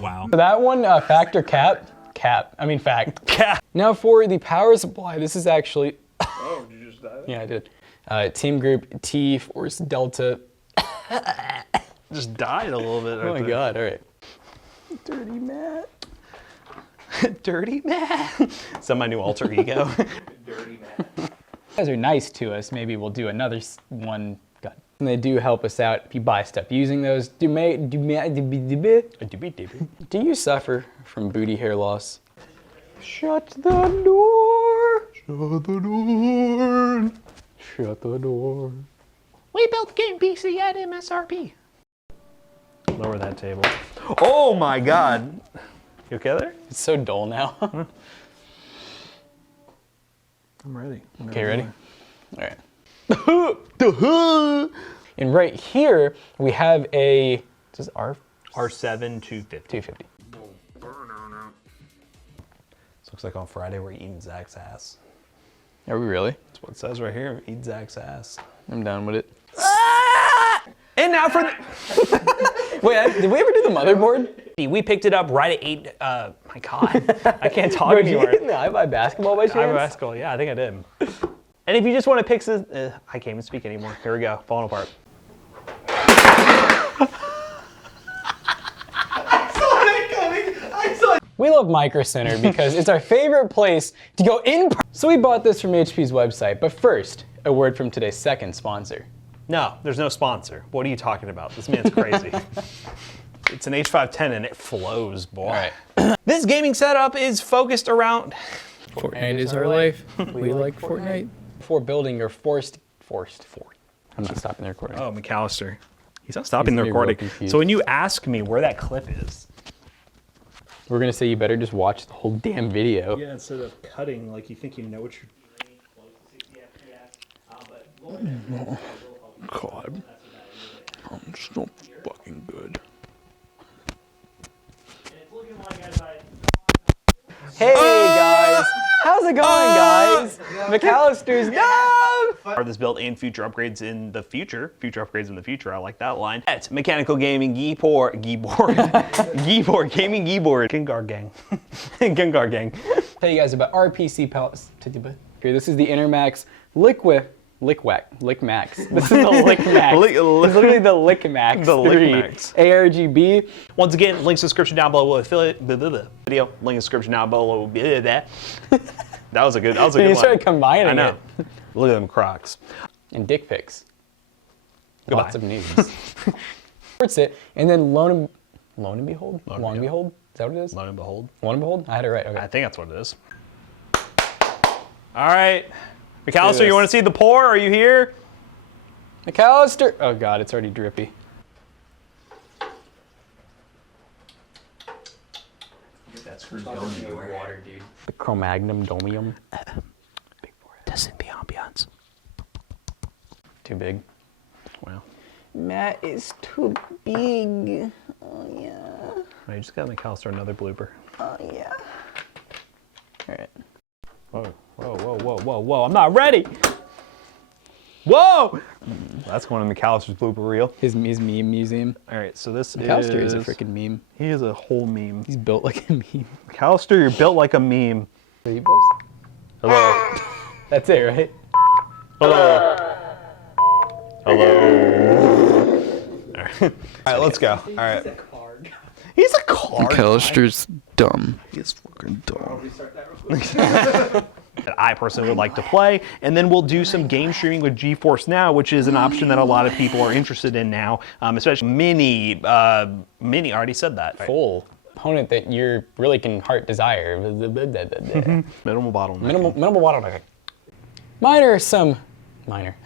Wow. For that one, fact or cap? Cap. I mean fact. Cap. Now for the power supply, this is actually... Oh, did you just die? Yeah, I did. Team group T, force delta. Just died a little bit. Oh my god, all right. Dirty Matt. Dirty Matt. Is that my new alter ego? Dirty Matt. You guys are nice to us. Maybe we'll do another one. God. And they do help us out if you buy stuff using those. Do you suffer from booty hair loss? Shut the door. Shut the door. Shut the door. We built Game PC at MSRP. Lower that table. Oh my god. You okay there? It's so dull now. I'm ready. Okay, ready? All right. And right here, we have a, this is R7 250. 250. This looks like on Friday we're eating Zach's ass. Are we really? That's what it says right here. Eat Zach's ass. I'm down with it. And now for the... Wait, did we ever do the motherboard? We picked it up right at 8, my god. I can't talk Bro, did you anymore. get in the iBuy basketball by chance? I basketball, yeah, I think I did. And if you just want to pick this, I can't even speak anymore. Here we go, falling apart. We love Micro Center because it's our favorite place to go in. So we bought this from HP's website, but first, a word from today's second sponsor. No, there's no sponsor. What are you talking about? This man's crazy. It's an H510 and it flows, boy. All right. This gaming setup is focused around... Fortnite is our life. We like Fortnite. Before building your forced. I'm not stopping the recording. Oh, McAllister. He's not stopping He's the gonna be real recording. confused. So when you ask me where that clip is... We're gonna say you better just watch the whole damn video. Yeah, instead of cutting like you think you know what you're... God. I'm so fucking good. Hey guys, how's it going, guys? McAllister's Are this built and future upgrades in the future? Future upgrades in the future, I like that line. That's Mechanical Gaming Geeboard. Geeboard, Gaming Geeboard. Gengar Gang. Gengar Gang. Tell you guys about RPC pellets. Here, this is the Intermax Lickmax. This is the Lickmax. This is literally the Lickmax. The 3 Lickmax. ARGB. Once again, links in the description down below will affiliate video. Link in the description down below. That was a good You one. started combining I know. it. Look at them Crocs. And dick pics. Goodbye. Lots of news. Sports it, and then Lo and Behold? Long and Behold? Is that what it is? Lo and behold. Lo and Behold? I had it right. Okay. I think that's what it is. All right. McAllister, this. you want to see the pour? Are you here? McAllister. Oh god, it's already drippy. That screw's going anywhere. Water, dude. The Cro-Magnon Domium. Big forehead. Doesn't be ambiance. Too big. Wow. Matt is too big. Oh yeah. I just got McAllister another blooper. Oh yeah. All right. Whoa, whoa, whoa, whoa, whoa, whoa. I'm not ready. Whoa! That's one of McAllister's blooper reel. His meme museum. All right, so this McAllister is... is a freaking meme. He is a whole meme. He's built like a meme. McAllister, you're built like a meme. Are you boys? Hello. That's it, right? Hello. Hello. All right, let's go. All right. He's a car guy. McAllister's dumb. He's fucking dumb. That I personally would like to play, and then we'll do some game streaming with GeForce Now, which is an option that a lot of people are interested in now, especially mini. I already said that. Full opponent that you really can heart desire. Minimal bottleneck. Minimal water. Minor.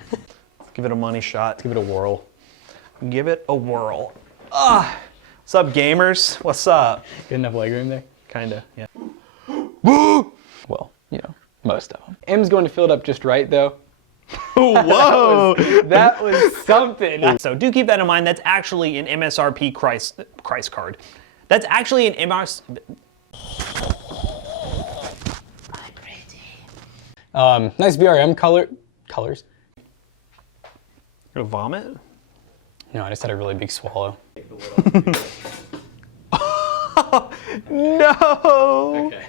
Give it a money shot. Give it a whirl. Give it a whirl. What's up, gamers? What's up? Get enough legroom there? Kinda, yeah. Well, you know, most of them. M's going to fill it up just right, though. Whoa! That was something. So do keep that in mind. That's actually an MSRP Christ card. That's actually an MS. Nice VRM colors. Gonna vomit? No, I just had a really big swallow. No! Okay.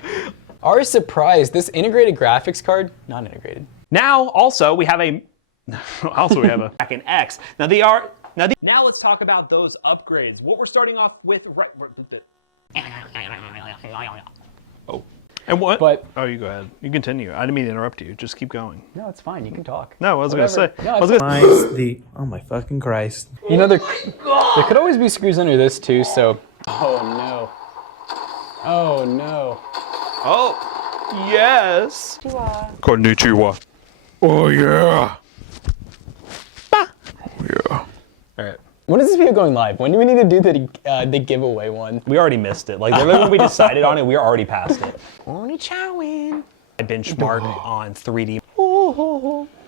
Are surprised, this integrated graphics card, not integrated. Now, also, we have a back in X. Now let's talk about those upgrades. What we're starting off with, oh, and what? But oh, you go ahead. You continue. I didn't mean to interrupt you. Just keep going. no, it's fine. You can talk. No, I was gonna say. No, I was it's gonna. Oh my fucking Christ. You know, there could always be screws under this too, so. Oh no. Oh no. Oh, yes. Konnichiwa. Oh yeah. Oh yeah. All right. When is this video going live? When do we need to do the giveaway one? We already missed it. Like, when we decided on it, we were already past it. Only chowing. I benchmark on 3D.